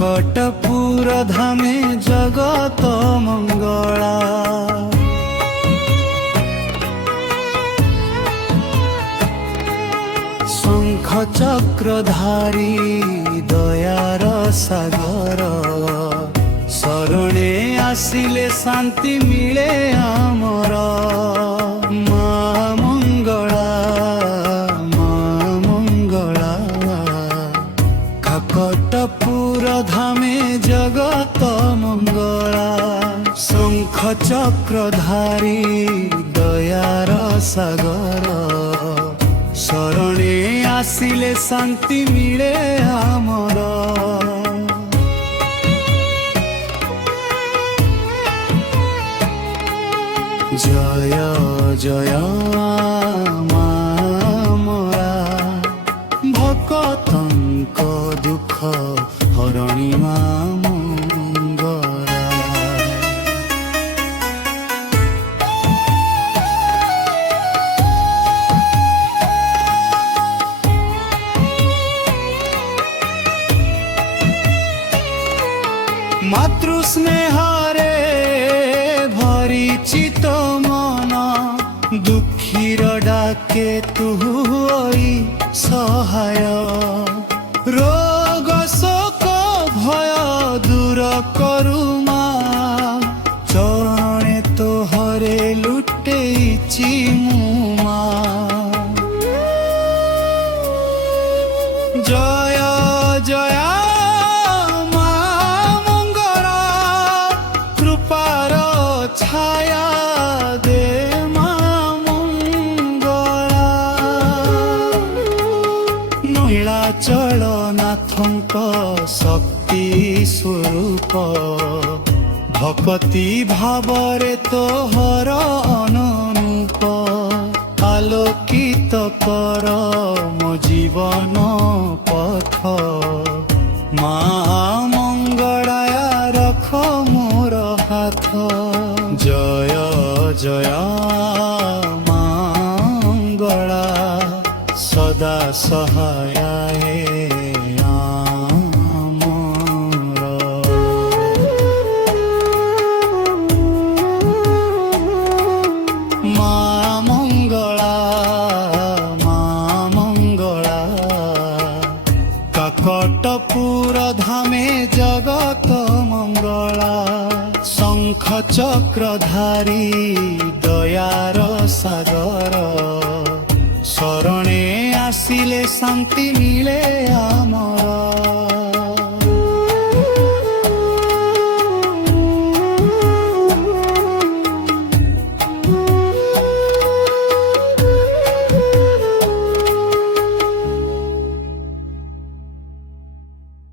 কাকটপুর ধামে জগত মঙ্গলা। শঙ্খ চক্রধারী দয়ার সাগর, শরণে আসিলে শান্তি মিলে আমার। মা মঙ্গলা, মা মঙ্গলা, কাকটপুর ধামে জগত মঙ্গলা। শঙ্খ চক্রধারী দয়ার সাগর, শরণে আসিলে শান্তি মিলে আমার। জয় জয় মা মোরা, ভকতଙ୍କ দুঃখ হরণী মা মঙ্গলা। মাতৃ স্নেহরে ভরিচিত মন, দুঃখীর ডাকে তুই সহায়। রোগ শোক ভয় দূর করু মা, চরণে তোহরে লুটেইছি মু মা। জয় জয় মা মঙ্গলা, কৃপার ছায়া দে মা মঙ্গলা। ନୀଳାଚଳ ନାଥଙ୍କ ଶକ୍ତି ସ୍ୱରୂପ, ଭକତି ଭାବରେ ତୋହର ଅନନୂପ। ଆଲୋକିତ କର ମୋ ଜୀବନ ପଥ, ମା ମଙ୍ଗଳା ରଖ ମୋର ହାତ। ଜୟ ଜୟ ମା ମଙ୍ଗଳା, সদা সহায় আমার। মা মঙ্গলা, মা মঙ্গলা, কাকটপুর ধামে জগত মঙ্গলা। শঙ্খ চক্রধারী দয়ার সাগর, শরণে আসিলে শান্তি মিলে।